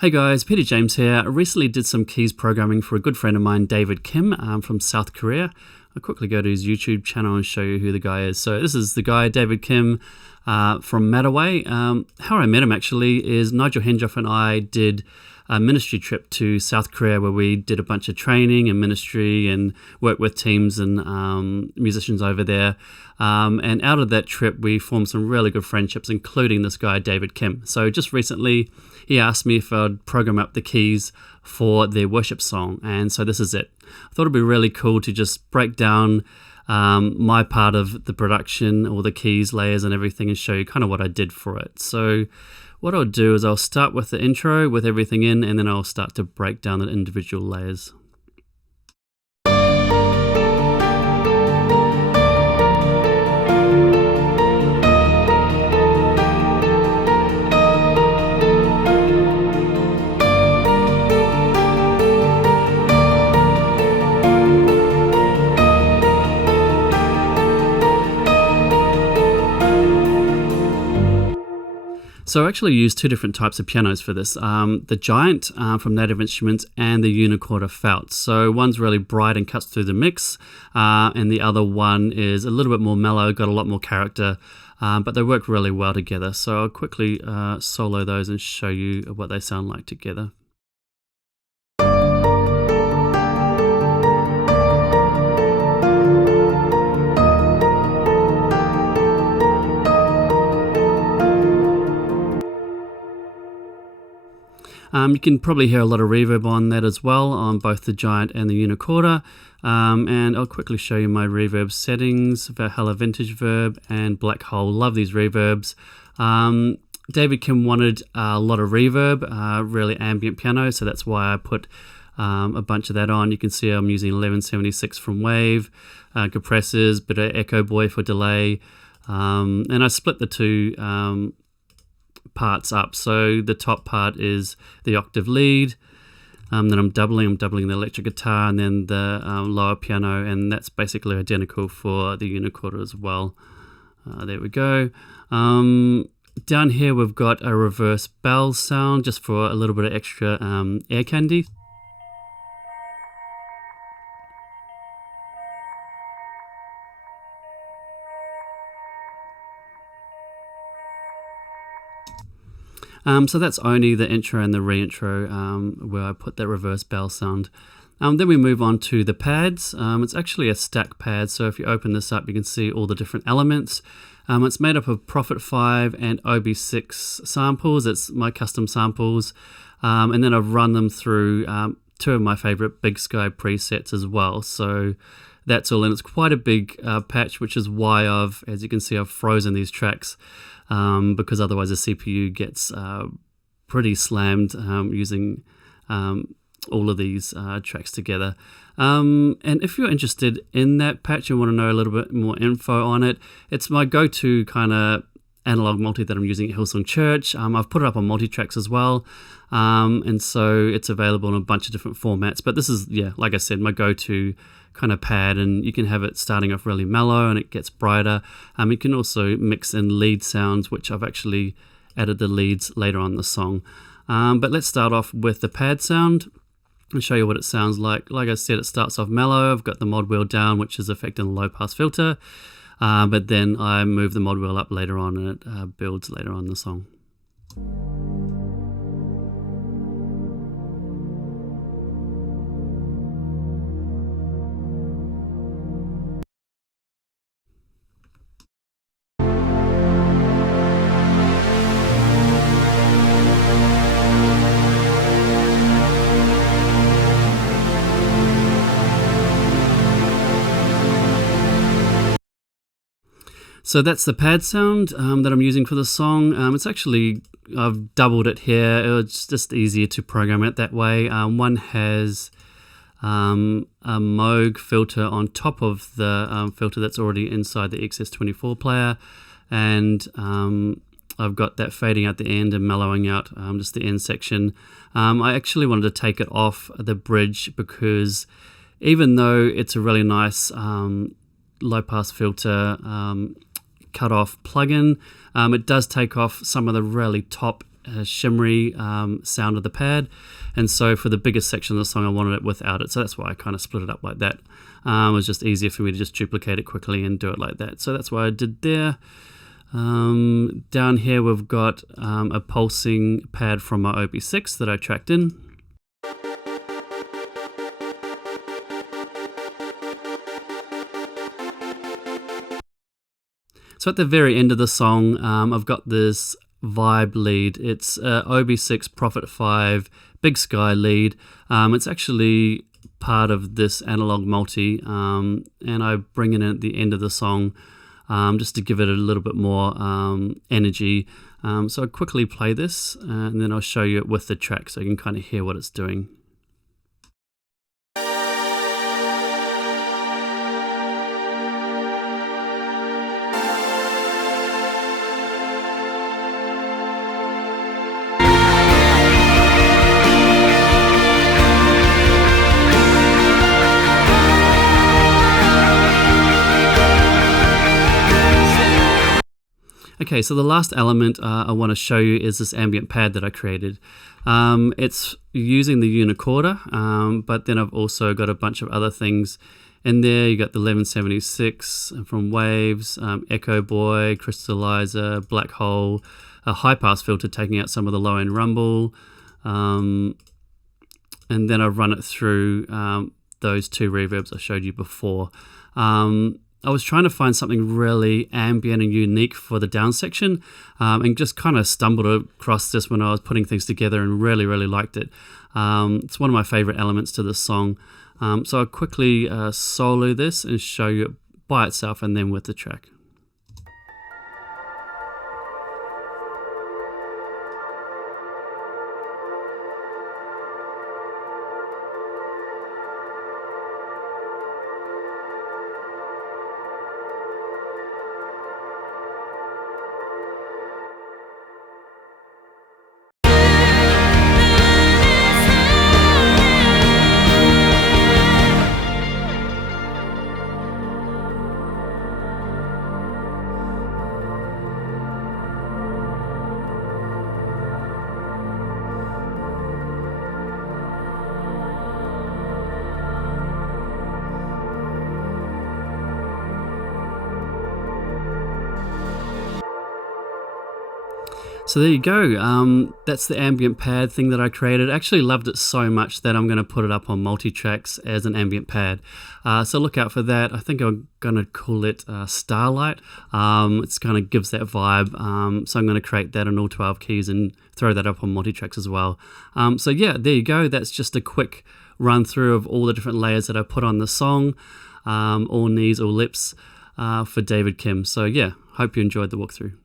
Hey guys, Peter James here. I recently did some keys programming for a good friend of mine, David Kim, from South Korea. I'll quickly go to his YouTube channel and show you who the guy is. So this is the guy, David Kim, from Mataway. How I met him actually is Nigel Hendroff and I did a ministry trip to South Korea where we did a bunch of training and ministry and worked with teams and musicians over there. And out of that trip, we formed some really good friendships, including this guy, David Kim. So just recently, he asked me if I'd program up the keys for their worship song. And so this is it. I thought it'd be really cool to just break down my part of the production, all the keys, layers and everything, and show you kind of what I did for it. So what I'll do is I'll start with the intro with everything in, and then I'll start to break down the individual layers. So I actually used two different types of pianos for this. The Giant from Native Instruments and the Unicorder Felt. So one's really bright and cuts through the mix, and the other one is a little bit more mellow, got a lot more character, but they work really well together. So I'll quickly solo those and show you what they sound like together. You can probably hear a lot of reverb on that as well, on both the Giant and the Unicorder. And I'll quickly show you my reverb settings: Valhalla Vintage Verb and Black Hole. Love these reverbs. David Kim wanted a lot of reverb, really ambient piano, so that's why I put a bunch of that on. You can see I'm using 1176 from Wave, compressors, bit of Echo Boy for delay, and I split the two parts up. So the top part is the octave lead, then I'm doubling the electric guitar, and then the lower piano, and that's basically identical for the Unicorder as well. There we go. Down here we've got a reverse bell sound just for a little bit of extra air candy. So that's only the intro and the re-intro where I put that reverse bell sound. Then we move on to the pads. It's actually a stack pad, so if you open this up you can see all the different elements. It's made up of Prophet 5 and OB6 samples. It's my custom samples, and then I've run them through two of my favorite Big Sky presets as well. So that's all in. It's quite a big patch, which is why as you can see, I've frozen these tracks. Because otherwise the CPU gets pretty slammed using all of these tracks together. And if you're interested in that patch and want to know a little bit more info on it, it's my go-to kind of analog multi that I'm using at Hillsong Church. I've put it up on multi-tracks as well, and so it's available in a bunch of different formats. But this is, yeah, like I said, my go-to kind of pad, and you can have it starting off really mellow and it gets brighter. You can also mix in lead sounds, which I've actually added the leads later on in the song. But let's start off with the pad sound and show you what it sounds like. Like I said, it starts off mellow. I've got the mod wheel down, which is affecting the low pass filter, but then I move the mod wheel up later on and it builds later on in the song. So that's the pad sound that I'm using for the song. It's actually, I've doubled it here. It's just easier to program it that way. One has a Moog filter on top of the filter that's already inside the XS24 player, and I've got that fading out the end and mellowing out just the end section. I actually wanted to take it off the bridge because even though it's a really nice low pass filter cut off plugin, it does take off some of the really top shimmery sound of the pad, and so for the biggest section of the song I wanted it without it, so that's why I kind of split it up like that. It was just easier for me to just duplicate it quickly and do it like that, so that's what I did there. Down here we've got a pulsing pad from my OB6 that I tracked in. So at the very end of the song, I've got this vibe lead. It's OB6 Prophet 5 Big Sky lead. It's actually part of this analog multi, and I bring it in at the end of the song just to give it a little bit more energy. So I'll quickly play this and then I'll show you it with the track so you can kind of hear what it's doing. Okay, so the last element I want to show you is this ambient pad that I created. It's using the unicorder, but then I've also got a bunch of other things in there. You got the 1176 from Waves, Echo Boy, Crystallizer, Black Hole, a high pass filter taking out some of the low end rumble, and then I've run it through those two reverbs I showed you before. I was trying to find something really ambient and unique for the down section, and just kind of stumbled across this when I was putting things together and really liked it. It's one of my favorite elements to this song. So I'll quickly solo this and show you it by itself and then with the track. So there you go, that's the ambient pad thing that I created. I actually loved it so much that I'm going to put it up on multi-tracks as an ambient pad. So look out for that. I think I'm going to call it Starlight. It's kind of gives that vibe, so I'm going to create that in all 12 keys and throw that up on multi-tracks as well. So yeah, there you go. That's just a quick run through of all the different layers that I put on the song, all knees, all lips, for David Kim. So yeah, hope you enjoyed the walkthrough.